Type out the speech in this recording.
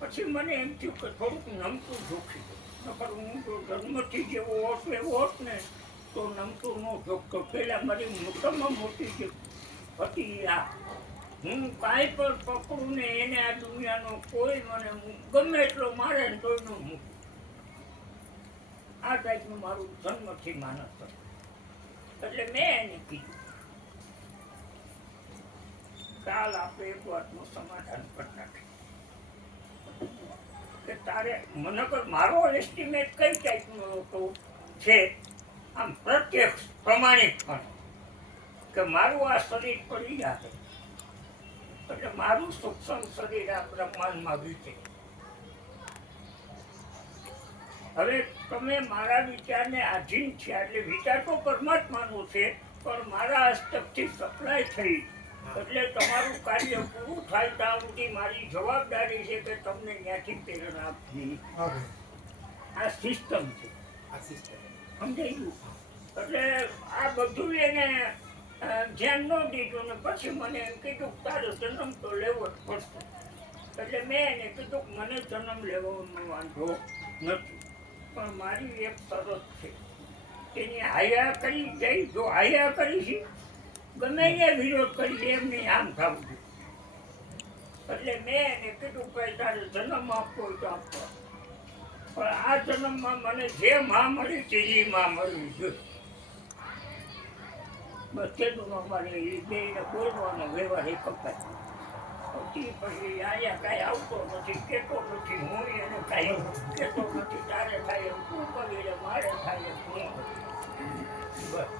પછી મને એમ થયું કે થોડુંક નમતું જોખી નકર હું તો જન્મથી જેવો હોત એવો હોત ને તો નમતું ન જોખતો. પહેલાં મારી મોટામાં મોટી જે હતી આ હું કાંઈ પણ પકડું ને એને આ દુનિયાનો કોઈ મને ગમે એટલો મારે ને તોય ન મૂકું. આ ટાઈપનું મારું જન્મથી માનસ હતું. એટલે મેં એને કીધું કાલ આપણે એક વાતનું સમાધાન કરી નાખીએ કે તારે મને મારો એસ્ટિમેટ કઈ ટાઈપનો હતો છે આમ પ્રત્યક્ષ પ્રમાણિક પણ કે મારું આ શરીર પડી જાય એટલે મારું સૂક્ષ્મ શરીર આ બ્રહ્માંડમાં વીતે. હવે તમે મારા વિચારને આધીન છે એટલે વિચાર તો પરમાત્માનો છે પણ મારા હસ્તકથી સપ્લાય થઈ એટલે તમારું કાર્ય પૂરું થાય ત્યાં સુધી મારી જવાબદારી છે કે તમને ત્યાંથી પ્રેરણા આપવી. આ સિસ્ટમ છે, સમજાઈ ગયું? એટલે આ બધું એને ધ્યાન ન દીધું ને પછી મને એમ કીધું તારો જન્મ તો લેવો જ પડશે. એટલે મેં એને કીધું મને જન્મ લેવાનો વાંધો નથી પણ મારી એક શરત છે એની હાયા કરી જઈ જો હાયા કરી છે ગમે એ વિરોધ કરી એમને આમ થવું જોઈએ. એટલે મેં એને કીધું કે તારે જન્મ આપવો હોય તો આપવો પણ આ જન્મમાં મને જે માં મળી છે એ માં મળવી જોઈએ. બસ તેનું અમારે એ બેને બોલવાનો વ્યવહાર એ કપાય. પછી અહીંયા કાંઈ આવતો નથી, કહેતો નથી, હું એને કાંઈ કહેતો નથી. તારે થાય એમ તું કરી લે, મારે થાય એમ હું કરું. બસ